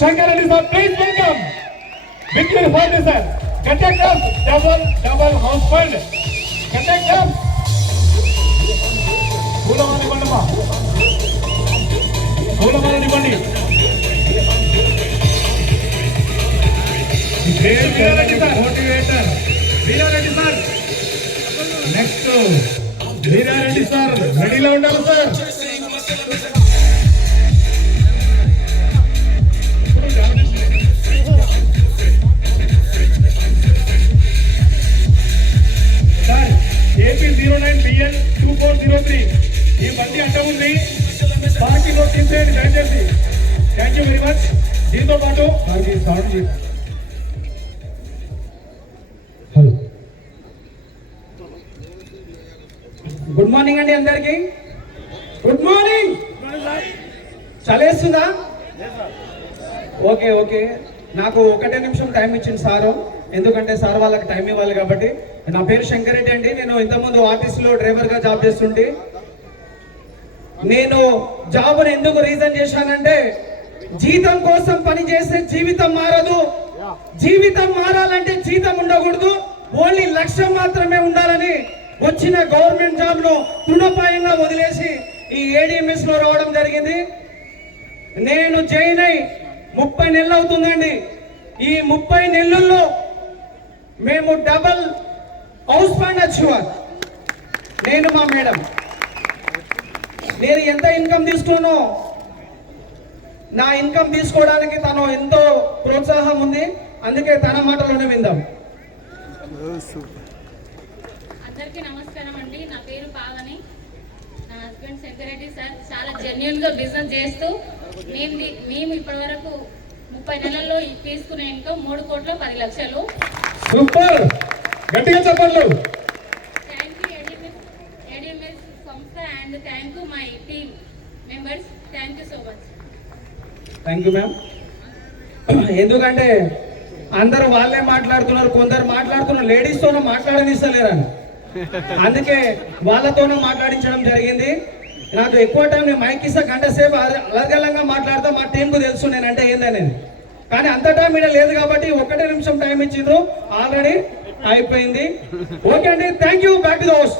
Shankar Reddy sir, please welcome. Victory for this sir. Contact us, double house fund. Contact us. పూలమాల ఇవ్వండమ్మా. పూలమాల ఇవ్వండి. Veerareddy sir, motivator. Veerareddy sir. Next Veerareddy sir రెడీలో ఉండాలి sir. Sir AP 09BN 2403 ఈ బండి అడ్డం ఉంది. పార్టీలో తీసేయండి దయచేసి. Thank you very much. దీంతో పాటు సౌండ్ హలో, గుడ్ మార్నింగ్ అండి అందరికి. Good morning. చలేస్తుందా? Okay okay. నాకు 1 నిమిషం టైం ఇచ్చింది సారు, ఎందుకంటే సార్ వాళ్ళకి టైం ఇవ్వాలి కాబట్టి. నా పేరు శంకర్ రెడ్డి అండి. నేను ఇంతకుముందు ఆర్టీసీలో డ్రైవర్గా జాబ్ చేస్తుంటే, నేను జాబ్ను ఎందుకు రీజన్ చేశానంటే, జీతం కోసం పని చేస్తే జీవితం మారదు. జీవితం మారాలంటే జీతం ఉండకూడదు, ఓన్లీ లక్ష్యం మాత్రమే ఉండాలని వచ్చిన గవర్నమెంట్ జాబ్ ను తృణపాయంగా వదిలేసి ఈ ADMS లో రావడం జరిగింది. నేను జాయిన్ అయి 30 నెలలు అవుతుందండి. ఈ 30 నెలల్లో మేము డబల్ హౌస్ ఫండ్ అచీవర్. నేను మా మేడం, నేను ఎంత ఇన్కమ్ తీసుకున్నానో నా ఇన్కమ్ తీసుకోవడానికి తను ఎంతో ప్రోత్సాహం ఉంది. అందుకే తన మాటలోనే విందాం. అందరికీ నమస్కారం అండి. నా పేరు పావని. నా హస్బెండ్ శంకర్ రెడ్డి సార్ చాలా జెన్యున్ గా బిజినెస్ చేస్తూ మేము ఇప్పటి వరకు 30 నెలల్లో తీసుకునే ఇన్కమ్ 3,10,00,000. సూపర్, గట్టిగా చెప్పండి. థ్యాంక్ యూ ADMS సంస్థ and thank you my team members. Thank you so much. Thank you ma'am. ఎందుకంటే అందరూ వాళ్ళే మాట్లాడుతున్నారు, కొందరు మాట్లాడుతున్నారు, లేడీస్తోనూ మాట్లాడనిస్తలేరని, అందుకే వాళ్ళతోనూ మాట్లాడించడం జరిగింది. నాకు ఎక్కువ టైం నేను మైక్ ఇస్తా, గంట సేపు అలగలంగా మాట్లాడతా. మా టీంకు తెలుసు నేనంటే ఏందనేది, కానీ అంత టైం ఇక్కడ లేదు కాబట్టి 1 నిమిషం టైం ఇచ్చిండ్రు, ఆల్రెడీ అయిపోయింది. ఓకే అండి, thank you. Back to the host.